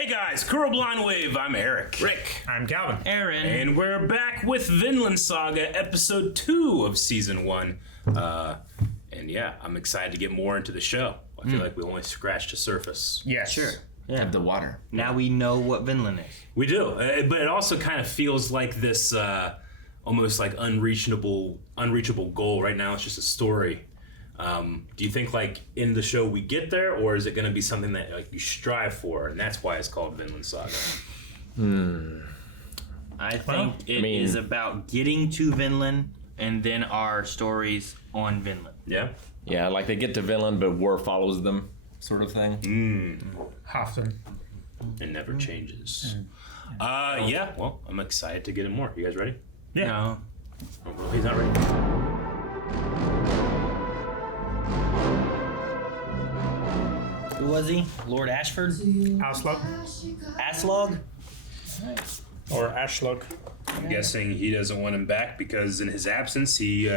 Hey guys, Kuro Blind Wave, I'm Eric. Rick. I'm Calvin. Aaron. And we're back with Vinland Saga, episode 2 of season 1. And yeah, I'm excited to get more into the show. I feel like we only scratched the surface. Yes. Sure. Yeah. Of the water. Now we know what Vinland is. We do, but it also kind of feels like this almost like unreachable goal. Right now it's just a story. Do you think like in the show we get there, or is it going to be something that like you strive for, and that's why it's called Vinland Saga? I think it is about getting to Vinland and then our stories on Vinland. Yeah? Yeah, like they get to Vinland, but war follows them, sort of thing. Hoffman. It never changes. Yeah, well, I'm excited to get in more. You guys ready? Yeah. No. Oh, well, he's not ready. Who was he? Lord Ashford? Aslug. Aslog? Or Ashlug. I'm guessing he doesn't want him back because in his absence he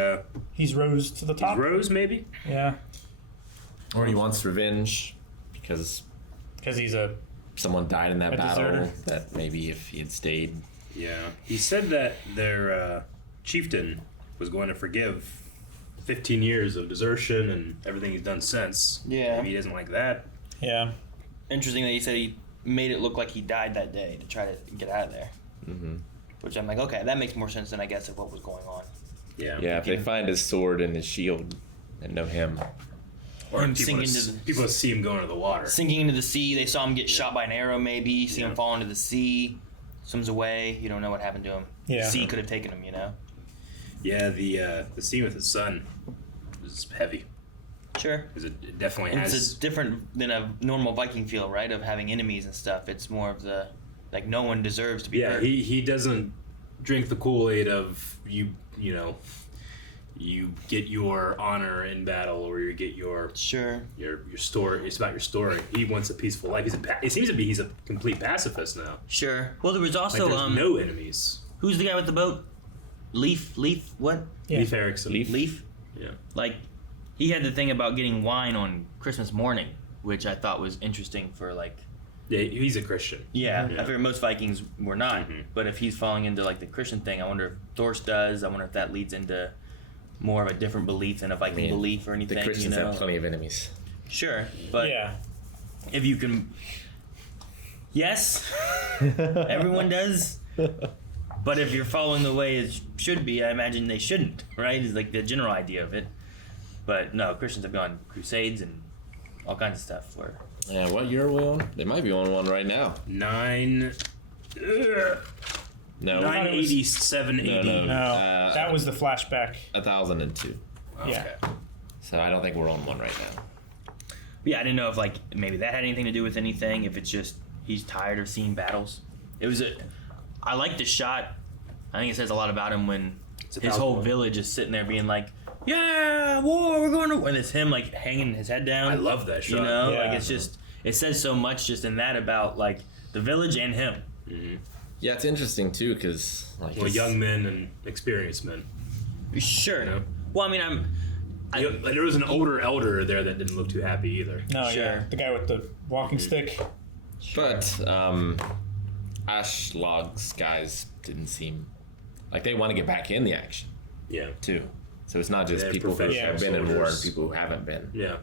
He's rose to the top. rose, maybe? Yeah. Or he wants revenge because Because he's a... someone died in that A battle. deserter. That maybe if he had stayed. Yeah. He said that their chieftain was going to forgive 15 years of desertion and everything he's done since. Yeah. Maybe he doesn't like that. Yeah. Interesting that he said he made it look like he died that day to try to get out of there. Mm-hmm. Which I'm like, okay, that makes more sense than I guess of what was going on. Yeah. Yeah, if they find his sword and his shield and know him. Or Him people, sinking into the- people see him going to the water. Sinking into the sea, they saw him get shot by an arrow maybe, see him Yeah. fall into the sea, swims away, you don't know what happened to him. Yeah. The sea could have taken him, you know? Yeah, the scene with his son is heavy. Sure. Because it definitely And has... it's different than a normal Viking feel, right? Of having enemies and stuff. It's more of the, like, no one deserves to be Yeah, hurt. he doesn't drink the Kool-Aid of you get your honor in battle, or you get your Sure. story. It's about your story. He wants a peaceful life. It seems to be he's a complete pacifist now. Sure. Well, there was Like also, there's no enemies. who's the guy with the boat? Leaf, what? Yeah. Leif Erikson. Leaf? Yeah. Like, he had the thing about getting wine on Christmas morning, which I thought was interesting for, like, Yeah, he's a Christian. yeah, Yeah. I figure most Vikings were not. Mhm. But if he's falling into like the Christian thing, I wonder if Thors does. I wonder if that leads into more of a different belief than a Viking belief or anything. The Christians you know? have plenty of enemies. Sure, but Yeah. if you can, yes, everyone does. But if you're following the way it should be, I imagine they shouldn't. Right? Is like the general idea of it. But no, Christians have gone crusades and all kinds of stuff. Where Yeah, what year are we on? They might be on one right now. 987 AD. No. No, that was the flashback. 1002. Yeah. So I don't think we're on one right now. yeah, I didn't know if like maybe that had anything to do with anything. If it's just he's tired of seeing battles. I like the shot. I think it says a lot about him when his whole village is sitting there being like, "Yeah, war, we're going to," and it's him like hanging his head down. I love that shot. You know, Yeah. like it's just it says so much just in that about like the village and him. Yeah, it's interesting too because like Well, young men and experienced men. Sure. Yeah. Well, I mean, There was an older elder there that didn't look too happy either. No, Sure. yeah. The guy with the walking stick. But Ashlog's guys didn't seem like they want to get back in the action Yeah. too. So it's not just They're people who professional have been in war and soldiers. people who haven't been. Yeah.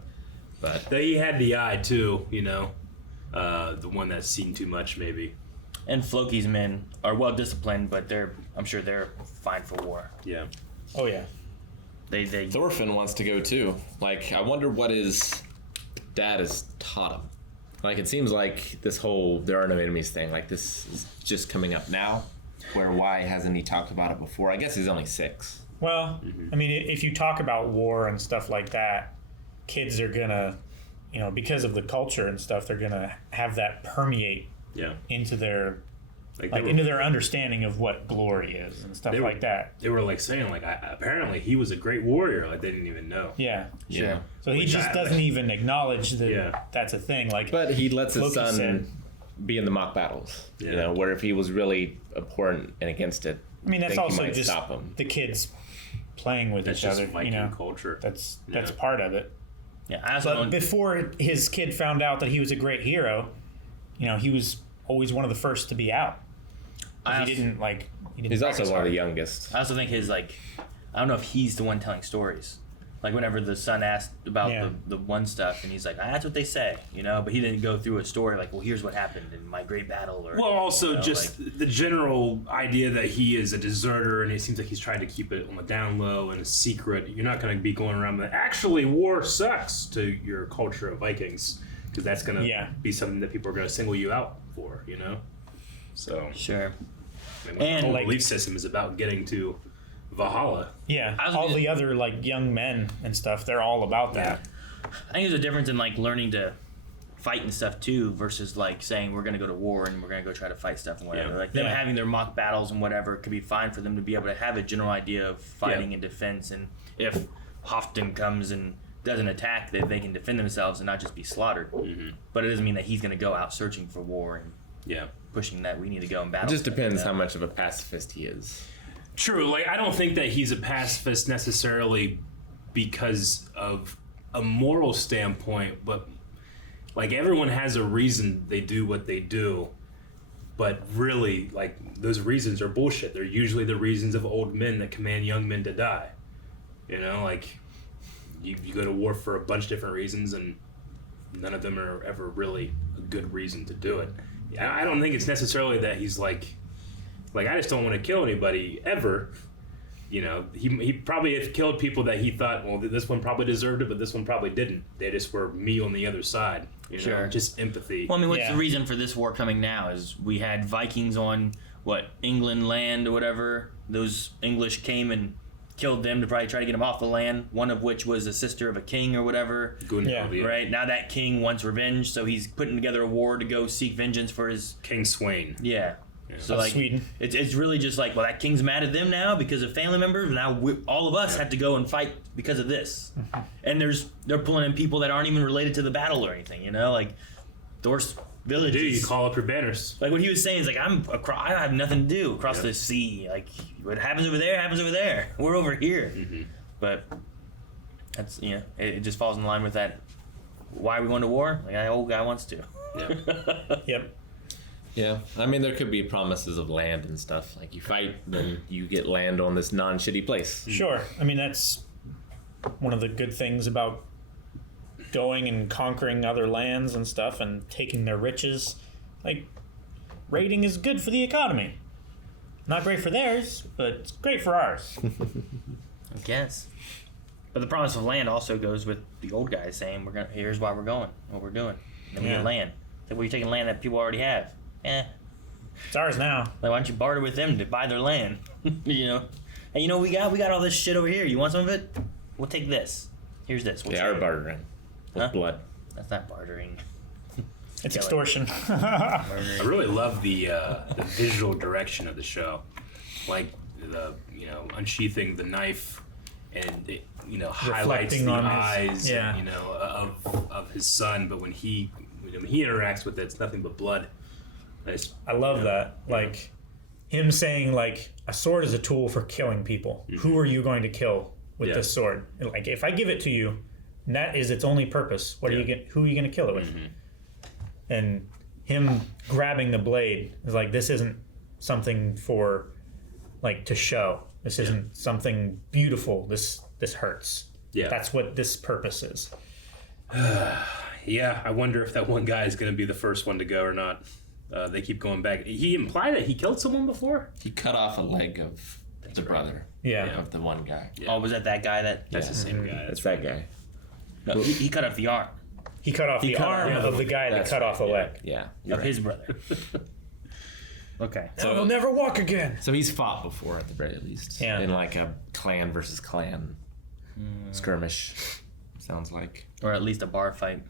But He had the eye too, the one that's seen too much maybe. and Floki's men are well disciplined, but I'm sure they're fine for war. Yeah. Oh, yeah. They Thorfinn wants to go too. Like, I wonder what his dad has taught him. Like, it seems like this whole there are no enemies thing, like, this is just coming up now. Where why hasn't he talked about it before? I guess he's only 6. Well, I mean, if you talk about war and stuff like that, kids are gonna, because of the culture and stuff, they're gonna have that permeate Yeah. into their Like, into their understanding of what glory is and stuff They were- like that. they were like saying like apparently he was a great warrior. Like they didn't even know. Yeah. Yeah. So he Which just doesn't even acknowledge that Yeah. that's a thing. Like, But he lets his Loki son said- be in the mock battles. Yeah. You know, where if he was really abhorrent and against it, I mean, that's think he also might just stop him. the kids playing with That's each just other. Viking culture. That's Yeah. part of it. I also But before his kid found out that he was a great hero, he was always one of the first to be out. He didn't He's also practice one of the hard. youngest. I also think his I don't know if he's the one telling stories. Like whenever the son asked about the one stuff, and he's like, that's what they say, but he didn't go through a story like, well, here's what happened in my great battle. Or Well, also the general idea that he is a deserter and it seems like he's trying to keep it on the down low and a secret. You're not going to be going around with, actually, war sucks to your culture of Vikings, because that's going to be something that people are going to single you out for, So, sure. the whole belief system is about getting to Valhalla. Yeah, all the other young men and stuff, they're all about that. I think there's a difference in learning to fight and stuff too, versus saying we're going to go to war and we're going to go try to fight stuff and whatever. Them having their mock battles and whatever could be fine for them to be able to have a general idea of fighting and defense, and if Hofton comes and doesn't attack, that they can defend themselves and not just be slaughtered. Mm-hmm. But it doesn't mean that he's going to go out searching for war and pushing that we need to go and battle. It just depends how much of a pacifist he is. True. I don't think that he's a pacifist necessarily because of a moral standpoint, but everyone has a reason they do what they do, but really those reasons are bullshit. They're usually the reasons of old men that command young men to die. You go to war for a bunch of different reasons, and none of them are ever really a good reason to do it. I don't think it's necessarily that he's I just don't want to kill anybody ever. He probably have killed people that he thought, well, this one probably deserved it, but this one probably didn't. They just were me on the other side. Sure. Just empathy. Well, I mean, what's the reason for this war coming now? Is we had Vikings on England land or whatever. Those English came and killed them to probably try to get them off the land. One of which was a sister of a king or whatever. Right now, that king wants revenge, so he's putting together a war to go seek vengeance for his King Sweyn. Yeah. So That's Sweden. It's really just that king's mad at them now because of family members. Now all of us have to go and fight because of this, and they're pulling in people that aren't even related to the battle or anything. Thors village. Dude, you call up your banners. What he was saying is I have nothing to do across the sea. What happens over there happens over there. We're over here. Mm-hmm. But that's it just falls in line with that. Why are we going to war? That old guy wants to. Yeah. Yep. Yeah, I mean, there could be promises of land and stuff. You fight, then you get land on this non-shitty place. Sure. I mean, that's one of the good things about going and conquering other lands and stuff and taking their riches. Raiding is good for the economy. Not great for theirs, but it's great for ours. I guess. But the promise of land also goes with the old guy saying, here's why we're going, what we're doing. And then we get land. You're taking land that people already have. It's ours now. Why don't you barter with them to buy their land? Hey, we got all this shit over here. You want some of it? We'll take this. Here's this. They are bartering with blood. That's not bartering. It's extortion. I really love the visual direction of the show, the unsheathing the knife and it, highlights Reflecting the on eyes of his son. But when he interacts with it, it's nothing but blood. I love that. Him saying a sword is a tool for killing people. Mm-hmm. Who are you going to kill with this sword? And, if I give it to you, and that is its only purpose. Who are you going to kill it with? Mm-hmm. And him grabbing the blade is this isn't something for to show. This isn't something beautiful. This hurts. Yeah. That's what this purpose is. Yeah, I wonder if that one guy is going to be the first one to go or not. They keep going back. He implied that he killed someone before? He cut off a leg of the brother. Yeah. Of the one guy. Yeah. Oh, was that guy? That's the same guy. That's that guy. No, he cut off the arm. He cut off the arm of the guy that cut off the leg. Yeah. Of his brother. Okay. So he'll never walk again. So he's fought before at the very least. Yeah. In a clan versus clan skirmish, sounds like. Or at least a bar fight.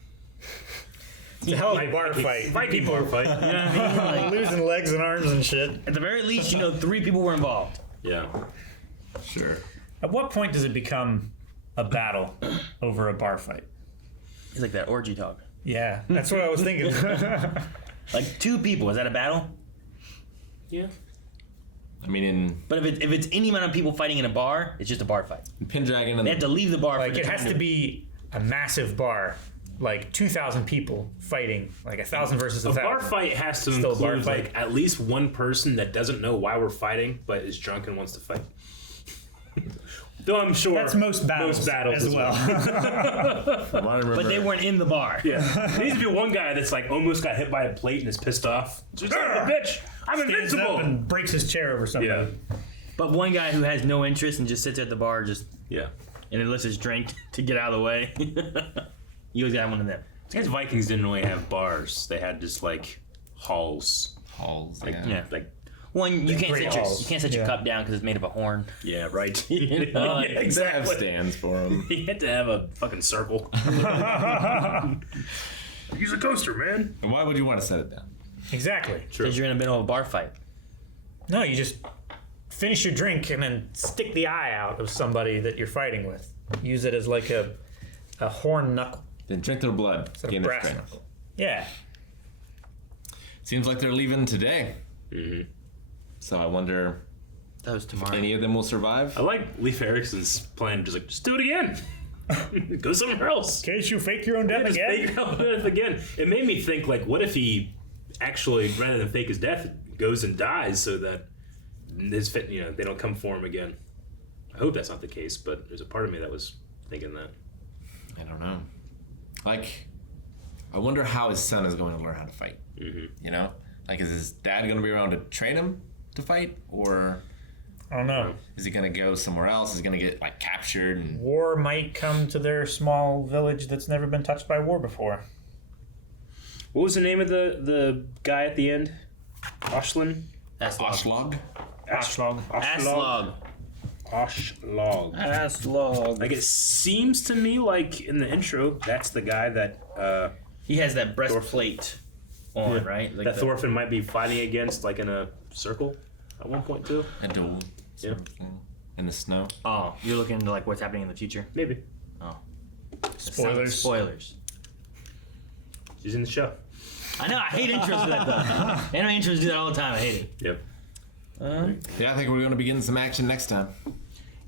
It's a hell of a bar fight. Viking bar fight. You know what I mean? Losing legs and arms and shit. At the very least, 3 people were involved. Yeah. Sure. At what point does it become a battle over a bar fight? It's like that orgy talk. Yeah, that's what I was thinking. 2 people, is that a battle? Yeah. I mean, But if it's any amount of people fighting in a bar, it's just a bar fight. Pendragon and They have to leave the bar. It has to be a massive bar like 2,000 people fighting, like 1,000 versus A 1,000. bar fight has to Still a bar include fight. like at least one person that doesn't know why we're fighting, but is drunk and wants to fight. Though I'm sure That's most battles as well. From what I remember, But they weren't in the bar. Yeah, there needs to be one guy that's like almost got hit by a plate and is pissed off. Just like a bitch, I'm Stands up invincible. and breaks his chair over somebody. Yeah, But one guy who has no interest and just sits at the bar just yeah. and then lets his drink to get out of the way. You always got one of them. These Vikings didn't really have bars. They had just like halls. halls. Like, Yeah. like One, you can't great set your, halls. you can't set your Yeah. cup down because it's made of a horn. yeah, right. Yeah, Yeah, They have exactly. stands for them. You had to have a fucking circle. Use a coaster, man. And why would you want to set it down? Exactly. Because you're in the middle of a bar fight. No, you just finish your drink and then stick the eye out of somebody that you're fighting with. Use it as like a horn knuckle. Then drink their blood. Instead of Gain their brass strength. knuckle. Yeah. Seems like they're leaving today. Mm-hmm. So I wonder That was tomorrow. if any of them will survive. I like Leif Erikson's plan. Just do it again. Go somewhere else. In case you fake your own death Just again. fake out death again. It made me think, like, what if he actually, rather than fake his death, goes and dies so that his, they don't come for him again. I hope that's not the case, but there's a part of me that was thinking that. I don't know. Like, I wonder how his son is going to learn how to fight. Mm-hmm. You know? Like, is his dad going to be around to train him to fight? Or I don't know. is he going to go somewhere else? Is he going to get, like, captured? And War might come to their small village that's never been touched by war before. What was the name of the guy at the end? Ashlin? Ashlog? Ashlog. Asslog. Ashlog. Asslog. Like, it seems to me like in the intro, that's the guy that He has that breastplate on, right? Like that the- Thorfinn might be fighting against, like in a circle at one point too. A duel. Yeah. In the snow. Oh, you're looking into like what's happening in the future. Maybe. Spoilers. Spoilers. She's in the show. I know. I hate intros for that though. Anime intros do that all the time. I hate it. Yep. Yeah, I think we're going to be getting some action next time.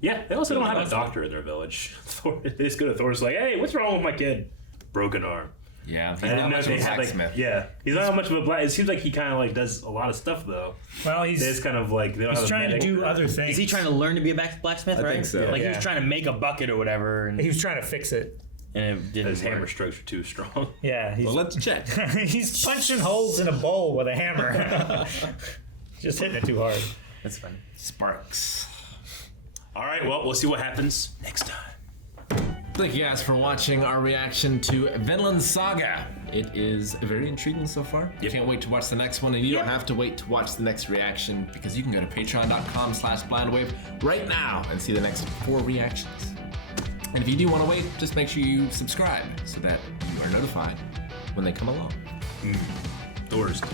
Yeah, they also don't have a doctor in their village. They just go to Thor's like, hey, what's wrong with my kid? Broken arm. Yeah, he's I not didn't know much if of they a had like, blacksmith. yeah, he's not much of a black. It seems like he kind of like does a lot of stuff though. Well, It's he's kind of like they don't have a trying to medic. do other things. Is he trying to learn to be a blacksmith? I Right? think so. Like he Yeah. was trying to make a bucket or whatever, and He was trying to fix it. it didn't His work. hammer strokes are too strong. Yeah, he's Well, let's check. he's punching holes in a bowl with a hammer. Just hitting it too hard. That's funny. Sparks. All right, well, we'll see what happens next time. Thank you guys for watching our reaction to Vinland Saga. It is very intriguing so far. Yep. Can't wait to watch the next one, and you don't have to wait to watch the next reaction because you can go to patreon.com/blindwave right now and see the next 4 reactions. And if you do want to wait, just make sure you subscribe so that you are notified when they come along. Thor's dead.